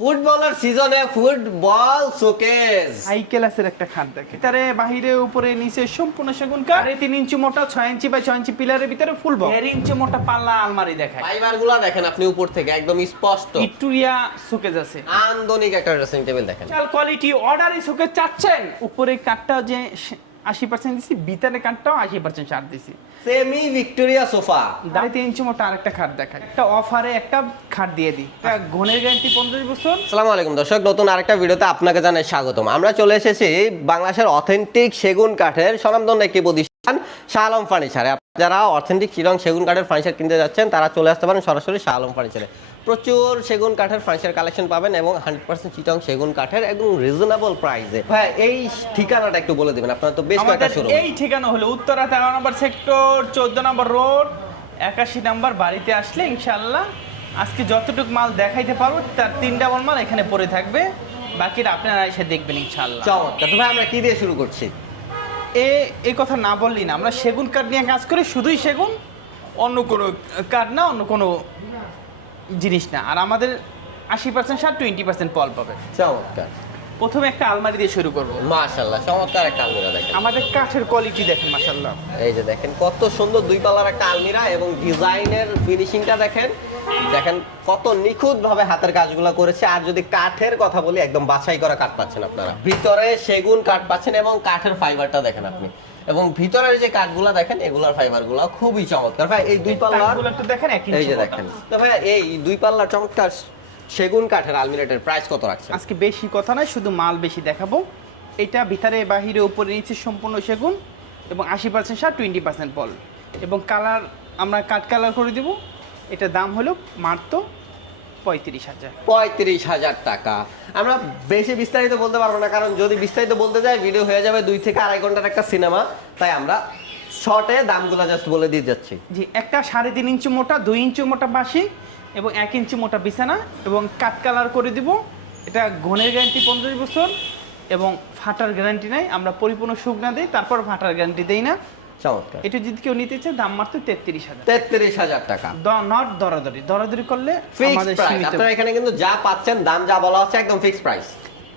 ফুটবলের সিজনে football showcase high ক্লাসের একটা খাট দেখে তারে বাহিরে উপরে নিচে সম্পূর্ণ সেগুন কাঠ 3 ইঞ্চি মোটা 6 ইঞ্চি বাই 6 ইঞ্চি পিলারের ভিতরে ফুল বক্স 1.5 ইঞ্চি মোটা পাল্লা আলমারি দেখায় ফাইবারগুলো দেখেন আপনি উপর থেকে একদম স্পষ্ট ভিক্টোরিয়া শোকেস আছে আন্দনিক একটা ড্রেসিং টেবিল দেখেন চাল কোয়ালিটি অর্ডারই শোকেস চাচ্ছেন উপরে কাঠটা যে 80% দিছি ভিতরে কাঠটাও 80% ছাড় দিছি সেমি ভিক্টোরিয়া সোফা 3 ইঞ্চি মোটা আরেকটা খাট দেখায় একটা অফারে একটা খাট দিয়ে দিই একটা ঘনের গ্যারান্টি 50 বছর। আসসালামু আলাইকুম দর্শক, নতুন আরেকটা ভিডিওতে আপনাকে জানাই স্বাগতম। আমরা চলে এসেছি বাংলাদেশের অথেন্টিক সেগুন কাঠের স্বনামধন্য একটি প্রতিষ্ঠান শাহ আলম ফার্নিচারে। যারা অথেন্টিক চিরং সেগুন কাঠের ফার্নিচার কিনতে যাচ্ছেন তারা চলে আসতে পারেন সরাসরি শাহ আলম ফার্নিচারে। প্রচুর সেগুন কাঠের ফার্নিচার কালেকশন পাবেন এবং 100% চিটং সেগুন কাঠের একদম রিজনেবল প্রাইসে। ভাই এই ঠিকানাটা একটু বলে দিবেন, আপনারা তো বেশ কয়েকটা আমাদের শোরুম। এই ঠিকানা হলো উত্তরা 13 নম্বর সেক্টর 14 নম্বর রোড 81 নম্বর বাড়িতে আসলে ইনশাআল্লাহ আজকে যতটুকু মাল দেখাইতে পারবো তার 3 ডাবল মাল এখানে পড়ে থাকবে, বাকিটা আপনারা এসে দেখবেন ইনশাআল্লাহ। চমৎকার। তো ভাই আমরা কি দিয়ে শুরু করছি? এই কথা না বললি না, আমরা সেগুন কাঠ নিয়ে কাজ করি, শুধুই সেগুন, অন্য কোনো কাঠ না, অন্য কোনো জিনিস না। আর আমাদের 80% সার 20% পল পাবে। চমৎকার। প্রথমে একটা আলমারি দিয়ে শুরু করবো। মাশাআল্লাহ চমৎকার একটা আলমিরা দেখেন। আমাদের কাঠের কোয়ালিটি দেখেন মাশাআল্লাহ। এই যে দেখেন কত সুন্দর দুই পাল্লার একটা আলমিরা এবং ডিজাইনের ফিনিশিংটা দেখেন দেখেন কত নিখুঁত ভাবে হাতের কাজগুলো করেছে। আর যদি কাঠের কথা বলি একদম বাছাই করা কাঠ পাচ্ছেন আপনারা, ভিতরে সেগুন কাঠ পাচ্ছেন এবং কাঠের ফাইবারটা দেখেন আপনি, এবং ভিতরের যে কাঠগুলো দেখেন এগুলার ফাইবারগুলো খুবই চমৎকার। ভাই এই দুই পাল্লার একটু দেখেন, এই যে দেখেন। তো ভাই এই দুই পাল্লার চমৎকার সেগুন কাঠের আলমিরাটার প্রাইস কত রাখছেন? আজকে বেশি কথা নয়, শুধু মাল বেশি দেখাবো। এটা ভিতরে বাহিরে উপরে নিচে সম্পূর্ণ সেগুন এবং 80% সার 20% পল এবং কালার আমরা কাঠ কালার করে দেব। এটা দাম হলো মাত্র 35,000। 35,000 টাকা। আমরা বেশি বিস্তারিত বলতে পারবো না, কারণ যদি বিস্তারিত বলতে যাই ভিডিও হয়ে যাবে 2 থেকে 2.5 ঘন্টার একটা সিনেমা, তাই আমরা শর্টে দামগুলো জাস্ট বলে দিয়ে যাচ্ছি। জি, একটা 3.5 ইঞ্চি মোটা 2 ইঞ্চি মোটা বাঁশি এবং 1 ইঞ্চি মোটা বিছানা এবং কাঠ কালার করে দিব। এটা ঘনের গ্যারান্টি 50 বছর এবং ফাটার গ্যারান্টি নাই, আমরা পরিপূর্ণ শুকনা দিই, তারপর ফাটার গ্যারান্টি দেই না। চমৎকার। এটা যদি কেউ নিতে চায় দাম মাত্র 33,000। 33,000 টাকা। নট দরাদরি করলে ফিক্সড আমাদের প্রাইস। সীমিত। আপনারা এখানে কিন্তু যা পাচ্ছেন দাম যা বলা হচ্ছে একদম ফিক্সড প্রাইস।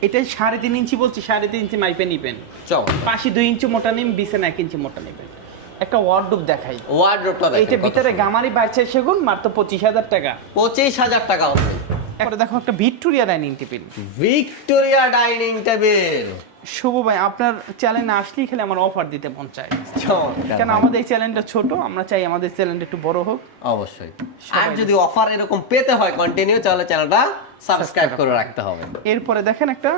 এটা 3.5 ইঞ্চি বলছি, 3.5 ইঞ্চি মাইপে নিবেন। চমৎকার। পাশে 2 ইঞ্চি মোটা নিন, বিছানা 1 ইঞ্চি মোটা নেবেন। একটা ওয়ার্ডরোব দেখাই। ওয়ার্ডরোবটা দেখেন। এইটা ভিতরে গামারি বাইছে সেগুন মাত্র 25,000 টাকা। 25,000 টাকা অনলি। এরপরে দেখো একটা Victoria dining table. Victoria dining table. Shubho ভাই, আপনার চ্যানেলে আসলেই খেলে আমার অফার দিতে মন চায়। চমৎকার। কেন আমাদের এই চ্যানেলটা ছোট, আমরা চাই আমাদের চ্যানেলটা একটু বড় হোক। অবশ্যই। আর যদি অফার এরকম পেতে হয় কন্টিনিউ, তাহলে চ্যানেলটা সাবস্ক্রাইব করে রাখতে হবে। এরপরে দেখেন একটা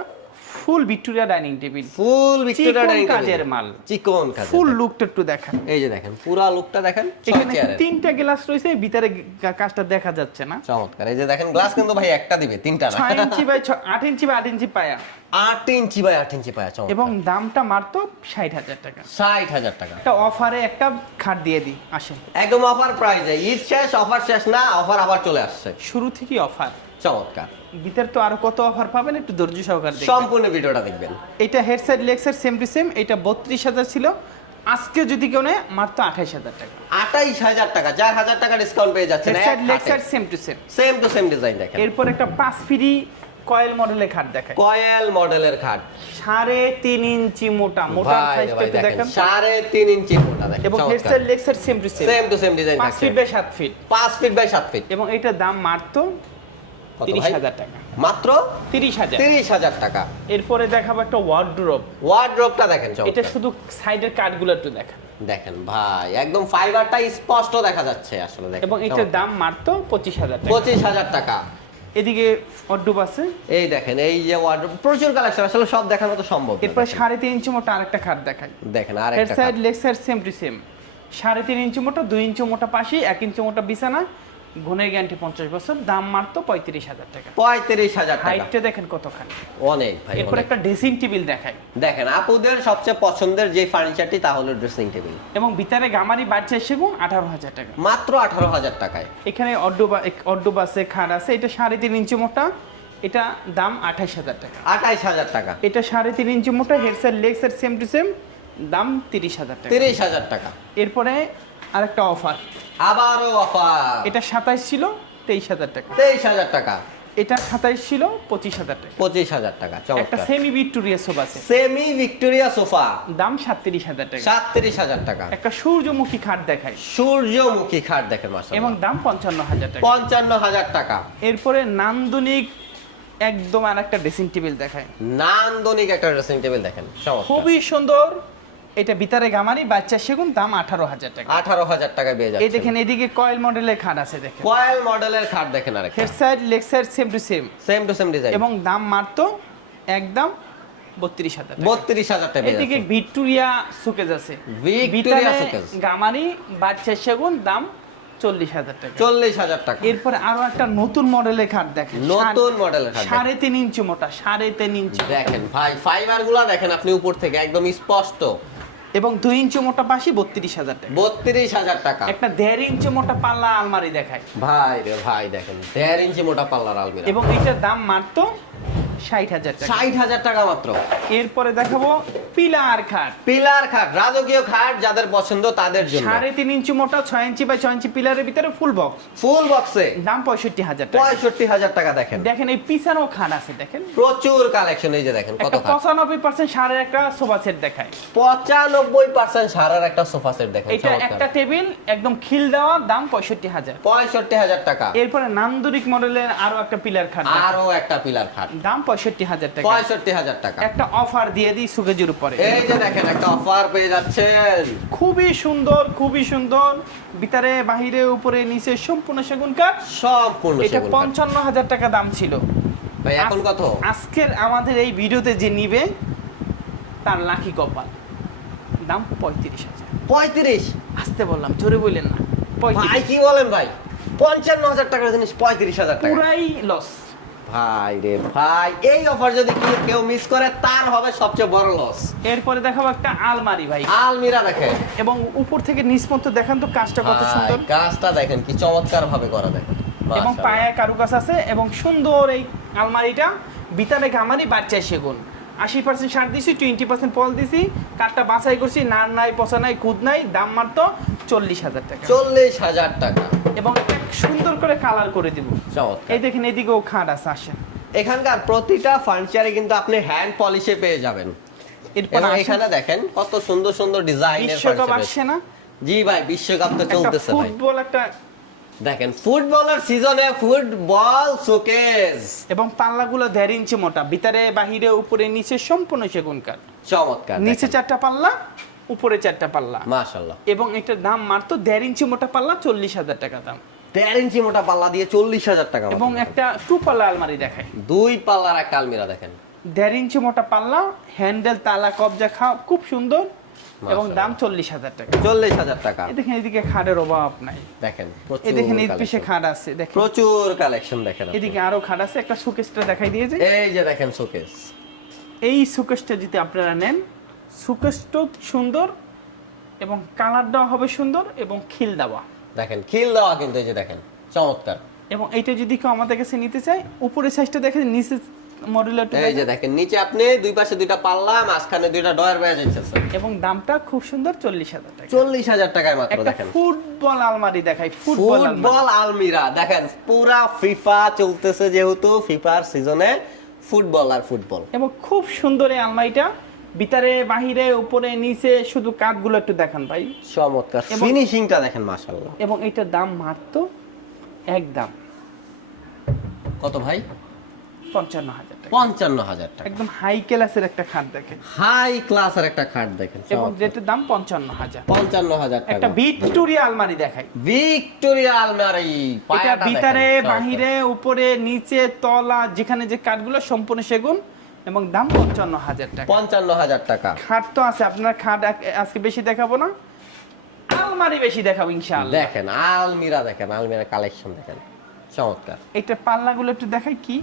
ফুল ভিক্টোরিয়া ডাইনিং টেবিল, ফুল ভিক্টোরিয়া ডাইনিং টেবিল কাজের মাল, চিকন কাজের। ফুল লুকটা একটু দেখেন। এই যে দেখেন পুরো লুকটা দেখেন। এখানে 3টা গ্লাস রয়েছে, ভিতরে কাজটা দেখা যাচ্ছে না। চমৎকার। এই যে দেখেন গ্লাস কিন্তু ভাই একটা দিবে, 3টা না। 6 ইঞ্চি বাই 8 ইঞ্চি বাই 8 ইঞ্চি পায়া 8 ইঞ্চি বাই 8 ইঞ্চি পায়া। চমৎকার। এবং দামটা মাত্র 60,000 টাকা। 60,000 টাকা। একটা অফারে একটা খাট দিয়ে দিই, আসেন। একদম অফার প্রাইসে। ঈদ শেষ, অফার শেষ না, অফার আবার চলে আসছে। শুরু থেকেই অফার। চমৎকার। ভিতরে তো আরো কত অফার পাবেন, একটু ধৈর্য সহকারে দেখবেন। সম্পূর্ণ ভিডিওটা দেখবেন। এটা head side leg side same to same. এটা 32,000 ছিল, আজকে যদি কেউ নেয় মাত্র 28,000 টাকা। 28,000 টাকা, 4,000 টাকা ডিসকাউন্ট পেয়ে যাচ্ছেন। Head side leg side same to same. Same to same design দেখেন। এরপর একটা 5 ফ্রি কয়েল মডেলের খাট দেখায়। কয়েল মডেলের খাট। 3.5 ইঞ্চি মোটা সাইজটা একটু দেখেন। 3.5 ইঞ্চি মোটা দেখেন। এবং head side leg side same to same. Same to same design 5 থাকছে। Feet by 7 feet. 5 feet by 7 feet. এবং এটার দাম মাত্র 30,000 টাকা। মাত্র 30,000। 30,000 টাকা। এরপরে দেখাবো একটা ওয়ার্ডরোব। ওয়ার্ডরোবটা দেখেন। এটা চমৎকার। শুধু সাইডের কাঠগুলো একটু দেখেন। দেখেন ভাই একদম ফাইবারটা স্পষ্ট দেখা যাচ্ছে আসলে দেখেন। এবং এটার দাম মাত্র 25,000 টাকা। 25,000 টাকা। এদিকে ওয়ার্ডরোব আছে। এই দেখেন এই যে ওয়ার্ডরোব, প্রচুর কালেকশন, আসলে সব দেখানো তো সম্ভব না। এরপর দেখেন। 3.5 ইঞ্চি মোটা আরেকটা খাট দেখাই। দেখেন হেড আরেকটা side leg side same to same. 3.5 ইঞ্চি মোটা 2 ইঞ্চি মোটা পাশি 1 ইঞ্চি মোটা বিছানা, ঘনের গ্যারান্টি 50 বছর, দাম মাত্র 35,000 টাকা। 35,000 টাকা। হাইটটা দেখেন কতখানি। অনেক ভাই। এরপর অনেক। একটা ড্রেসিং টেবিল দেখাই। দেখেন আপুদের সবচেয়ে পছন্দের যে ফার্নিচারটি তা হলো ড্রেসিং টেবিল। এবং ভিতরে গামারি বাড়ছে সেগুন 18,000 টাকা। মাত্র 18,000 টাকায়। এখানে অড্ডোব আছে, খাট আছে। এটা 3.5 ইঞ্চি মোটা, এটা দাম 28,000 টাকা। 28,000 টাকা। এটা 3.5 ইঞ্চি মোটা, head side leg side same to same, দাম 30,000 টাকা। 30,000 টাকা। এরপরে আরেকটা অফার, আবারও অফার। এটা 27 ছিল, 23,000 টাকা। 23,000 টাকা। এটা 27 ছিল 25,000 টাকা। 25,000 টাকা, একটা চমৎকার। সেমি ভিক্টোরিয়া সোফা আছে, সেমি ভিক্টোরিয়া সোফা, দাম 37,000 টাকা। 37,000 টাকা। একটা সূর্যমুখী খাট দেখাই, সূর্যমুখী খাট দেখেন মাশাআল্লাহ, এবং দাম 55,000 টাকা। 55,000 টাকা। এরপরে নান্দনিক একদম আরেকটা ড্রেসিং টেবিল দেখায়, নান্দনিক একটা ড্রেসিং টেবিল দেখেন, চমৎকার। খুবই সুন্দর। এটা ভিতরে গামারি, বাচ্চা সেগুন, দাম 18,000 টাকা। 18,000 টাকায় পেয়ে এই যাচ্ছে। দেখেন এদিকে কয়েল মডেলের খাট আছে, দেখেন কয়েল মডেলের খাট দেখেন আরেকটা, head side leg side same to same, same to same design, এবং দাম মাত্র একদম 32,000 টাকা। 32,000 টাকা পেয়ে এদিকে যাচ্ছে। ভিক্টোরিয়া শোকেজ আছে, ভিক্টোরিয়া ভিতরে শোকেজ, গামারি, বাচ্চা সেগুন, দাম 40,000 টাকা। 40,000 টাকা। এরপরে আরো একটা নতুন মডেলের খাট দেখেন, নতুন মডেলের খাট দেখেন। 3.5 ইঞ্চি মোটা, 3.5 ইঞ্চি, দেখেন ভাই, ফাইবার গুলা দেখেন আপনি উপর থেকে একদম স্পষ্ট। এবং 2 ইঞ্চি মোটা পাশি 32,000 টাকা। 32,000 টাকা। একটা 1.5 ইঞ্চি মোটা পাল্লা আলমারি দেখায়, ভাই রে ভাই, দেখেন 1.5 ইঞ্চি মোটা পাল্লার আলমিরা, এবং এটার দাম মাত্র 60,000 টাকা। 60,000 টাকা মাত্র। এরপরে দেখাবো পিলার খাট, পিলার খাট, রাজকীয় খাট যাদের পছন্দ তাদের জন্য। 3.5 ইঞ্চি মোটা, 6 ইঞ্চি বাই 6 ইঞ্চি পিলারের ভিতরে ফুল বক্স, ফুল বক্সে দাম 65,000 টাকা। 65,000 টাকা। দেখেন দেখেন এই পিছানো খাট আছে, দেখেন প্রচুর কালেকশন, এই যে দেখেন কত একটা খাট। 95% সারের একটা সোফা সেট দেখায়। 95% সারার একটা সোফা সেট দেখেন, এটা চমৎকার। একটা টেবিল একদম খিল দেওয়া, দাম 65,000। 65,000 টাকা। এরপরে নান্দনিক মডেলের আরো একটা পিলার খাট দেখায়, আরো একটা পিলার খাট, দাম 65,000 টাকা। 65,000 টাকা। একটা অফার দিয়ে দিই সুকেজের উপরে, এই যে দেখেন একটা অফার পেয়ে যাচ্ছেন। খুবই সুন্দর, খুবই সুন্দর, ভিতরে বাহিরে উপরে নিচে সম্পূর্ণ সেগুন কাঠ। সম্পূর্ণ এটা সেগুন কাঠ। 55,000 টাকা দাম ছিল। ভাই এখন কত? আজকের আমাদের এই ভিডিওতে যে নিবে তার লাকি কপাল, দাম 35,000। 35? আসতে বললাম, জোরে বললেন না, ভাই 35 কি বলেন ভাই, 55,000 টাকার জিনিস 35,000 টাকা। পুরাই লস। ভাই রে ভাই, এই অফার যদি কেউ মিস করে তার হবে সবচেয়ে বড় লস। এরপরে দেখাবো একটা আলমারি ভাই, আলমিরা দেখেন, এবং উপর থেকে নিচ পর্যন্ত দেখেন তো কাজটা কত ভাই, সুন্দর, কাজটা দেখেন কি চমৎকার ভাবে করা দেখেন, এবং মাশাআল্লাহ। পায়ে কারুকাজ আছে, এবং সুন্দর এই আলমারিটা ভিতরে গামারি, বাচ্চা সেগুন। 80% সার দিছি, 20% পল দিছি, কাঠটা বাছাই করছি, নার নাই, পচা নাই, কুদ নাই, দাম মাত্র 40,000 টাকা। 40,000 টাকা। এবং এটা সুন্দর করে কালার করে দিব। চমৎকার। এই দেখেন এদিকেও খাট আছে, আসেন। এখানকার প্রতিটা ফার্নিচারে কিন্তু আপনি হ্যান্ড পলিশে পেয়ে যাবেন। এরপর এবং আসেন, এখানে দেখেন কত সুন্দর সুন্দর ডিজাইনের বিশ্বকাপ ফার্নিচার। আসছে না, জি ভাই, বিশ্বকাপ তো একটা চলতেছে ভাই। ফুটবল, একটা দেখেন ফুটবলের সিজনে ফুটবল শোকেস, এবং পাল্লাগুলো 1.5 ইঞ্চি মোটা, ভিতরে বাহিরে উপরে নিচে সম্পূর্ণ সেগুন কাঠ। চমৎকার। নিচে 4টা পাল্লা, উপরে 4টা পাল্লা, মাশাআল্লাহ। এবং এটার দাম মাত্র 1.5 ইঞ্চি মোটা পাল্লা, 40,000 টাকা দাম। 1.5 ইঞ্চি মোটা পাল্লা দিয়ে 40,000 টাকা। এবং একটা 2 পাল্লা আলমারি দেখায়, 2 পাল্লার একটা আলমিরা দেখেন, 1.5 ইঞ্চি মোটা পাল্লা, হ্যান্ডেল, তালা, কবজা খাওয়া, খুব সুন্দর, এবং মাশাআল্লাহ। দাম 40,000 টাকা। 40,000 টাকা। এই দেখেন এদিকে খাটের অভাব নাই, দেখেন এই দেখেন এই প্রচুর পিছে collection। খাট আছে, দেখেন প্রচুর কালেকশন দেখেন আপনি। এদিকে আরো খাট আছে। একটা সুকেসটা দেখাই দিয়েছে, এই যে দেখেন শোকেস, এই সুকেসটা যদি আপনারা নেন, সুকেসটা সুন্দর, এবং কালারটাও হবে সুন্দর, এবং খিল দেওয়া। দেখেন খিল দেওয়া কিন্তু, এই যে দেখেন চমৎকার। এবং এইটা যদি কেউ আমাদের কাছে নিতে চায়, উপরের সাইজটা দেখেন, নিচে মডেলটা, এই যে দেখেন নিচে আপনি দুই পাশে দুইটা পাল্লা, মাঝখানে দুইটা ডয়ার বেজ আছে, এবং দামটা খুব সুন্দর, 40,000 টাকা। 40,000 টাকায় মাত্র। একটা দেখেন ফুটবল আলমারি দেখাই, ফুটবল আলমারি, ফুটবল আলমিরা দেখেন, পুরা ফিফা চলতেছে যেহেতু, ফিফার সিজনে ফুটবল আর ফুটবল। এবং খুব সুন্দর এই আলমারিটা, ভিতরে বাহিরে উপরে নিচে, শুধু কাঠগুলো একটু দেখান ভাই, চমৎকার এবং- ফিনিশিংটা দেখেন মাশাআল্লাহ। এবং এটার দাম মাত্র একদম কত ভাই? 55,000 টাকা। 55,000 টাকা। একদম হাই ক্লাসের একটা খাট দেখেন, হাই ক্লাসের একটা খাট দেখেন, এবং চমৎকার। যেটার দাম 55,000। 55,000 একটা টাকা। ভিক্টোরিয়া আলমারি দেখাই, ভিক্টোরিয়া আলমারি, এটা পায়াটা ভিতরে দেখেন, চমৎকার। বাহিরে উপরে নিচে তলা, যেখানে যে কাঠগুলো সম্পূর্ণ সেগুন, এবং দাম 55,000 টাকা। 55,000 টাকা। খাট তো আছে, আপনার খাট আজকে বেশি দেখাবো না, আলমারি বেশি দেখাবো ইনশাআল্লাহ। দেখেন আলমিরা, দেখেন আলমিরা কালেকশন দেখেন, চমৎকার। এটা পাল্লাগুলো একটু দেখাই কি,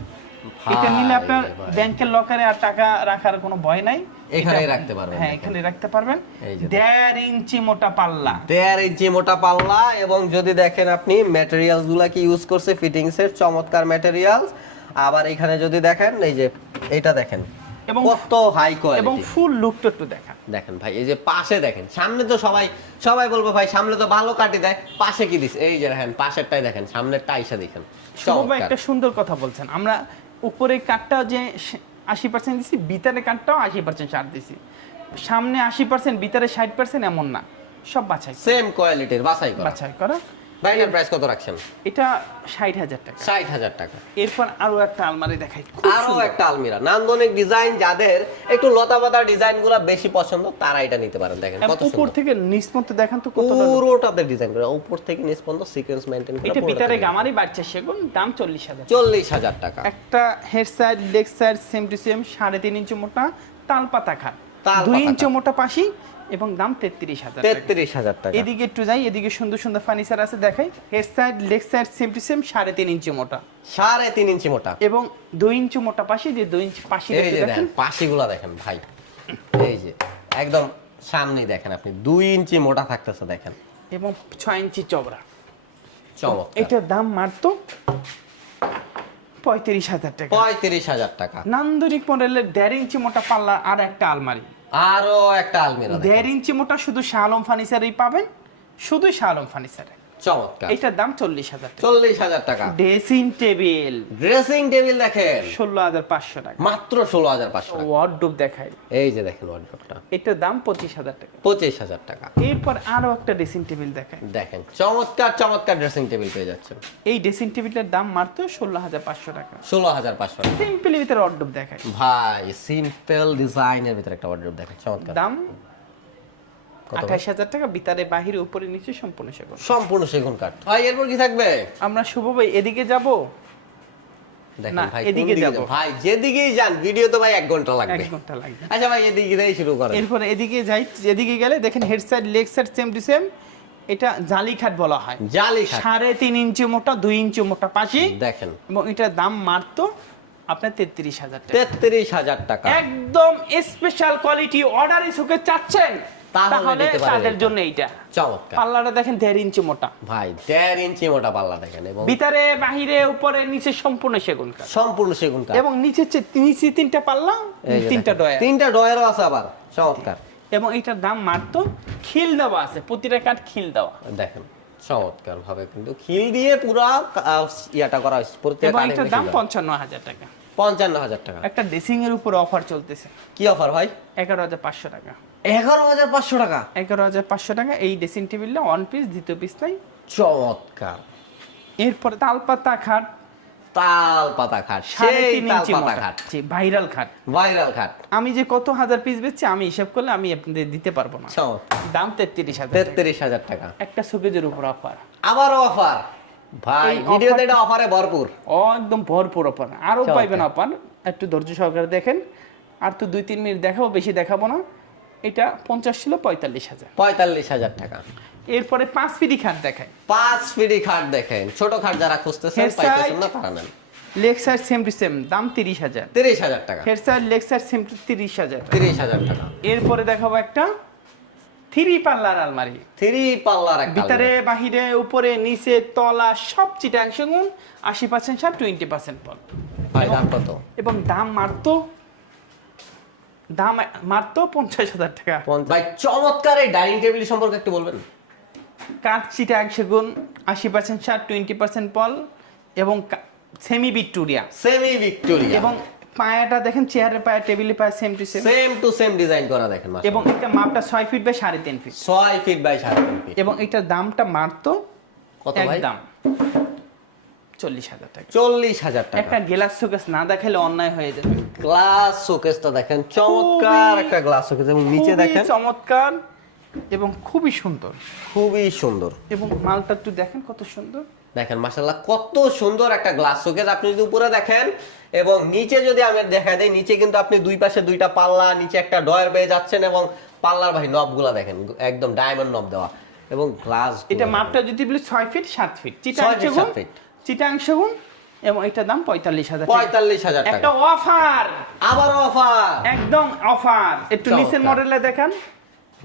ভাই এটা নিলে আপনার রে ভাই। ব্যাংকের লকারে আর টাকা রাখার কোনো ভয় নাই, এখানেই এটা- রাখতে পারবেন, হ্যাঁ, দেখেন। এখানে রাখতে পারবেন। এই যে 1.5 ইঞ্চি মোটা পাল্লা, 1.5 ইঞ্চি মোটা পাল্লা, এবং যদি দেখেন আপনি ম্যাটেরিয়ালস গুলা কি ইউজ করছে, ফিটিংস এর চমৎকার ম্যাটেরিয়ালস। আবার এখানে যদি দেখেন, এই যে এটা দেখেন এবং কত হাই এবং কোয়ালিটি। ফুল লুকটা একটু দেখা, দেখেন ভাই এই যে পাশে দেখেন, সামনে তো সবাই বলবো ভাই সামনে তো ভালো কাটি দেয়, পাশে কি দিছে, এই যে দেখেন পাশেরটাই দেখেন, সামনেরটা আইসা দেখেন সবাই একটা সুন্দর কথা বলছেন, আমরা উপরে কাঠটা যে 80% দিছি, ভিতরে কাঠটাও 80% ছাড় দিছি। সামনে 80% ভিতরে 60% এমন না, সব বাছাই সেম কোয়ালিটির বাছাই করা। ভাই এর প্রাইস কত রাখছেন? এটা 60,000 টাকা। 60,000 টাকা। এরপর আরো একটা আলমারি দেখাই, আরো একটা আলমিরা, নান্দনিক ডিজাইন, যাদের একটু লতাপাতা ডিজাইনগুলো বেশি পছন্দ তারা এটা নিতে পারেন। দেখেন কত সুন্দর, উপর থেকে নিচ পর্যন্ত দেখেন তো কতটা পুরোটাতে ডিজাইন করা, উপর থেকে নিচ পর্যন্ত সিকোয়েন্স মেইনটেইন করা। এটা ভিতরে গামারি বাড়ছে সেগুন, দাম 40,000। 40,000 টাকা। একটা head side leg side same to same 3.5 ইঞ্চি মোটা তালপাতা খাট, 2 ইঞ্চি মোটা পাশি, এবং দাম 33,000 টাকা। 33,000 টাকা। এদিকে একটু যাই, এদিকে সুন্দর সুন্দর ফার্নিচার আছে দেখাই। Head side leg side same to same 3.5 ইঞ্চি মোটা, 3.5 ইঞ্চি মোটা, এবং 2 ইঞ্চি মোটা পাশি, যে 2 ইঞ্চি পাশি এই যে দেখেন পাশিগুলো দেখেন ভাই, এই যে একদম সামনেই দেখেন আপনি 2 ইঞ্চি মোটা থাকতেছে দেখেন, এবং 6 ইঞ্চি চওড়া। চমৎকার। এটার দাম মাত্র 35,000 টাকা। 35,000 টাকা। নান্দনিক মডেলের 1.5 ইঞ্চি মোটা পাল্লা আর একটা আলমারি, আরো একটা আলমিরা 1.5 ইঞ্চি মোটা, শুধু শাহ আলম ফার্নিচারেই পাবেন, শুধু শাহ আলম ফার্নিচারে। চমৎকার। এটার দাম 40,000 টাকা। 40,000 টাকা। ড্রেসিং টেবিল, ড্রেসিং টেবিল দেখেন 16,500 টাকা। মাত্র 16,500 টাকা। ওয়ার্ডরোব দেখাই, এই যে দেখেন ওয়ার্ডরোবটা, এটার দাম 25,000 টাকা। 25,000 টাকা। এরপর আরো একটা ড্রেসিং টেবিল দেখাই, দেখেন চমৎকার ড্রেসিং টেবিল পেয়ে যাচ্ছেন। এই ড্রেসিং টেবিলের দাম মাত্র 16,500 টাকা। 16,500 টাকা। সিম্পল ভিতরে ওয়ার্ডরোব দেখাই, ভাই সিম্পল ডিজাইনের ভিতরে একটা ওয়ার্ডরোব দেখেন, চমৎকার। দাম কত? 28,000 টাকা। ভিতরে বাহিরে উপরে নিচে সম্পূর্ণ সেগুন। সম্পূর্ণ সেগুন কাঠ। ভাই এরপর কি থাকবে? আমরা শুভ ভাই এদিকে যাব, দেখেন না, ভাই এদিকে কোন দিকে যাবো। ভাই যেদিকেই যান ভিডিও তো ভাই 1 ঘন্টা লাগবে। 1 ঘন্টা লাগবে। আচ্ছা ভাই এদিকে দিয়ে শুরু করেন। এরপরে এদিকে যাই, এদিকে গেলে দেখেন head side leg side same to same, এটা জালি খাট বলা হয়। জালি খাট 3.5 ইঞ্চি মোটা, 2 ইঞ্চি মোটা পাশি, দেখেন, এবং এটার দাম মাত্র আপনার 33,000 টাকা। 33,000 টাকা। একদম স্পেশাল কোয়ালিটি, অর্ডারই সুকে চাচ্ছেন তাহলে নিতে পারেন তাদের এটা। জন্য এইটা। চমৎকার। পাল্লাটা দেখেন 1.5 ইঞ্চি মোটা, ভাই 1.5 ইঞ্চি মোটা পাল্লা দেখেন, এবং ভিতরে বাহিরে উপরে নিচে সম্পূর্ণ সেগুন কাঠ, সম্পূর্ণ সেগুন কাঠ, এবং নিচে 3টা পাল্লা, এই যে 3টা দেখেন, ডয়ার, 3টা ডয়ারও আছে আবার, চমৎকার। এবং এটার দাম মাত্র খিল দেওয়া আছে, প্রতিটা কাঠ খিল দেওয়া, দেখেন চমৎকার ভাবে কিন্তু খিল দিয়ে পুরা ইয়াটা করা হয়েছে, প্রত্যেকটা এবং কাঠে এটার দাম খিল দেওয়া। 55,000 টাকা। 55,000 টাকা। একটা ড্রেসিং এর উপর অফার চলতেছে, কি অফার ভাই? 11,500 টাকা। 11,500 টাকা। 11,500 টাকা। এই ড্রেসিং টেবিলটা 1 পিস, দ্বিতীয় পিস নাই। চমৎকার। এরপরে তালপাতা খাট, তাল পাতা খাট, 3.5 সেই তাল ইঞ্চি পাতা মোটা, খাট, জি ভাইরাল খাট। ভাইরাল খাট। আমি যে কত হাজার পিস বেচছি আমি হিসাব করলে আমি আপনাদের দিতে পারবো না। চমৎকার। দাম 33,000 টাকা। 33,000 টাকা। একটা শোকেজের উপর অফার, আবারও অফার ভাই, এই ভিডিওতে offer- এটা অফারে ভরপুর। একদম ভরপুর অফার, আরো চমৎকার। পাইবেন অফার। একটু ধৈর্য সহকারে দেখেন, আর তো 2-3 মিনিট দেখাবো, বেশি দেখাবো না। এটা 50 ছিল 45,000। 45,000 টাকা। এরপরে 5 ফিটি খাট দেখায়, 5 ফিটি খাট দেখেন, ছোট খাট যারা খুঁজতেছেন Head পাইতেছেন side, না তারা নেন। Leg side same to same, দাম 30,000। 30,000 টাকা। Head side leg side same two 30,000। 30,000 টাকা। এরপরে দেখাবো একটা 3 পাল্লার আলমারি, 3 পাল্লার একটা ভিতরে বাহিরে উপরে নিচে তলা সব চিটাং সেগুন, 80% ছাড়, 20% পল, ভাই দাম কত? এবং দাম মাত্র 50,000 টাকা। ভাই চমৎকার এই ডাইনিং টেবিল সম্পর্কে একটু বলবেন? কাঠ চিটাং সেগুন, 80% ছাড়, 20% পল, এবং সেমি ভিক্টোরিয়া, সেমি ভিক্টোরিয়া, এবং পায়াটা দেখেন, চেয়ারের পায়া টেবিলের পায়া same to same, same to same design করা দেখেন মাশাআল্লাহ। এবং এটা মাপটা 6 feet by 3.5 feet, 6 feet by 3.5 feet. এবং এটার দামটা মাত্র কত ভাই? একদম 40,000 টাকা। 40,000 টাকা। একটা গ্লাস শোকেস না দেখালে অন্যায় হয়ে যাবে। গ্লাস শোকেসটা দেখেন, চমৎকার একটা গ্লাস শোকেস, এবং নিচে খুবই দেখেন চমৎকার এবং খুবই সুন্দর, খুবই সুন্দর। এবং মালটা একটু দেখেন কত সুন্দর। দেখেন মাশাআল্লাহ কত সুন্দর একটা গ্লাস শোকেস। আপনি যদি উপরে দেখেন এবং নিচে যদি আমি দেখা দেই, নিচে কিন্তু আপনি দুই পাশে 2টা পাল্লা, নিচে একটা ডয়ার পেয়ে যাচ্ছেন, এবং পাল্লার ভাই নবগুলা দেখেন একদম ডায়মন্ড নব দেওয়া, এবং গ্লাস এটা মাপটা যদি বলি 6 ফিট 7 ফিট, চিটাং 6 ফিট, সেগুন, 7 ফিট। চিটাং সেগুন, এবং এটার দাম 45,000 টাকা। 45,000 একটা টাকা। অফার, আবার অফার, একদম অফার। একটু চমৎকার। নিচের মডেলে দেখেন,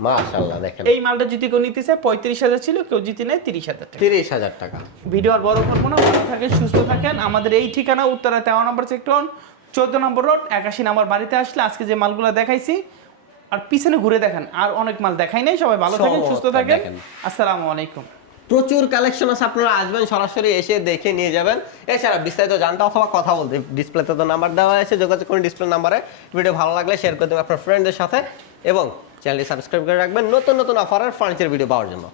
মাশাআল্লাহ দেখেন এই মালটা যদি কেউ নিতে চায় 35,000 ছিল, কেউ জিতে নেয় 30,000 টাকা। 30,000 টাকা। ভিডিও আর বড় করবো না, ভালো থাকেন, সুস্থ থাকেন। আমাদের এই ঠিকানা উত্তরা 13 নম্বর সেক্টর, 14 নম্বর রোড, 81 নম্বর বাড়িতে আসলে আজকে যে মালগুলো দেখাইছি আর পিছনে ঘুরে দেখেন, আর অনেক মাল দেখাই নাই। সবাই ভালো থাকেন, সুস্থ চমৎকার থাকেন। দেখেন। আসসালামু আলাইকুম। প্রচুর কালেকশন আছে, আপনারা আসবেন সরাসরি এসে দেখে নিয়ে যাবেন। এছাড়া বিস্তারিত জানতে অথবা কথা বলতে ডিসপ্লেতে তো নাম্বার দেওয়া আছে, যোগাযোগ করুন ডিসপ্লে নাম্বারে। ভিডিও ভালো লাগলে শেয়ার করে দেবেন আপনার ফ্রেন্ডদের সাথে এবং চ্যানেলটি সাবস্ক্রাইব করে রাখবেন নতুন নতুন অফারের ফার্নিচার ভিডিও পাওয়ার জন্য।